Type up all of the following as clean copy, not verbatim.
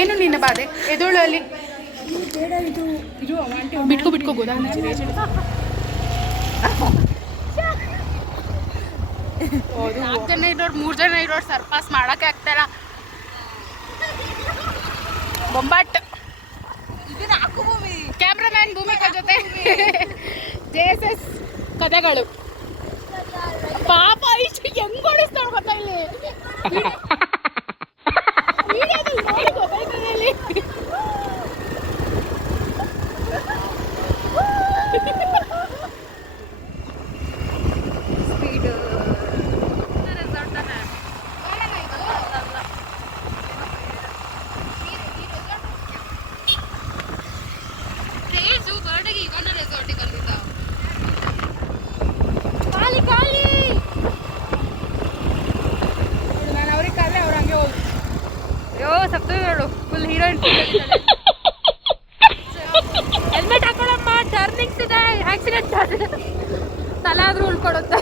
ಏನು ನಿನ್ನ ಬಾಧೆ ಎದುಳು ಅಲ್ಲಿ ಬಿಟ್ಕೋ ಬಿಟ್ಕೋ ಗೋದಾ 4 ಜನ ಇರೋರು 3 ಜನ ಇರೋರು ಸರ್ಪಾಸ್ ಮಾಡೋಕ್ಕೆ ಆಗ್ತಾಯಿಲ್ಲ. ಬೊಂಬಾಟ್ ಕ್ಯಾಮ್ರಾಮ್ಯಾನ್ ಭೂಮಿಕಾ ಜೊತೆ JSS ಕಥೆಗಳು. ಪಾಪ ಇಷ್ಟು ಹೆಂಗ್ ಓಡಿಸ್ತಾಳ ಗೊತ್ತಾ ಇಲ್ಲಿ ಫುಲ್ ಹೀರೋಯಿನ್ ಹೆಲ್ಮೆಟ್ ಹಾಕೊಳ್ಳಮ್ಮ, ಟರ್ನಿಂಗ್ಸ್ ಇದೆ, ಆಕ್ಸಿಡೆಂಟ್ ಆಗಿದೆ, ತಲೆ ಆದ್ರೂ ಉಳ್ಕೊಡುತ್ತೆ.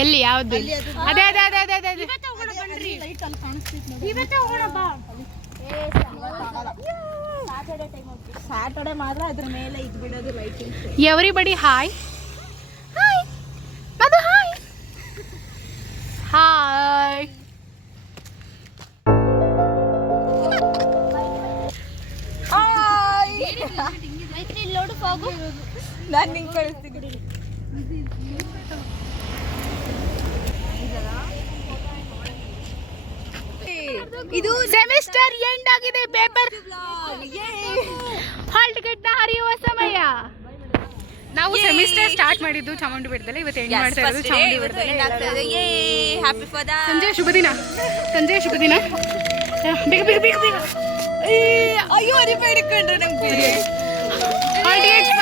ಎಲ್ಲಿ ಯಾವ್ದು? ಅದೇ ಅದೇ ಅದೇ ಅದೇ ಅದೇ ಸ್ಯಾಟರ್ಡೆ ಮಾತ್ರ ಅದ್ರ ಮೇಲೆ ಇದು ಬಿಡೋದು ಲೈಟಿಂಗ್. ಎವ್ರಿಬಡಿ ಹಾಯ್ ಹಾಯ್ ಮಧು ಹಾಯ್ ಹಾಯ್. ನಾನು ನಿಂಗೆ ಕಳಿಸ್ತೀನಿ. ಇದು ಸೆಮಿಸ್ಟರ್ ಎಂಡ್ ಆಗಿದೆ, ಪೇಪರ್ ಹಾಲ್ ಟಿಕೆಟ್ ನ ಹರಿಯುವ ಸಮಯ. ನಾವು ಸೆಮಿಸ್ಟರ್ ಸ್ಟಾರ್ಟ್ ಮಾಡಿದ್ದು ಚಾಮುಂಡಿ ಬೆಟ್ಟದಲ್ಲಿ, ಇವತ್ತು ಎಂಡ್ ಮಾಡ್ತಾ ಇರೋದು ಚಾಮುಂಡಿ ಬೆಟ್ಟದಲ್ಲಿ. ಸಂಜೆ ಶುಭ ದಿನ, ಸಂಜೆ ಶುಭ ದಿನ. ಬೇಗ ಬೇಗ ಬೇಗ ಬೇಗ. ಅಯ್ಯೋ ಅರಿಬೇಡಿ ಕಂಡ್ರೆ ನಮ್ಗೆ ಹಾಲ್ ಟಿಕೆಟ್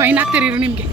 ಫೈನ್ ಆಗ್ತಾರಿರು ನಿಮಗೆ.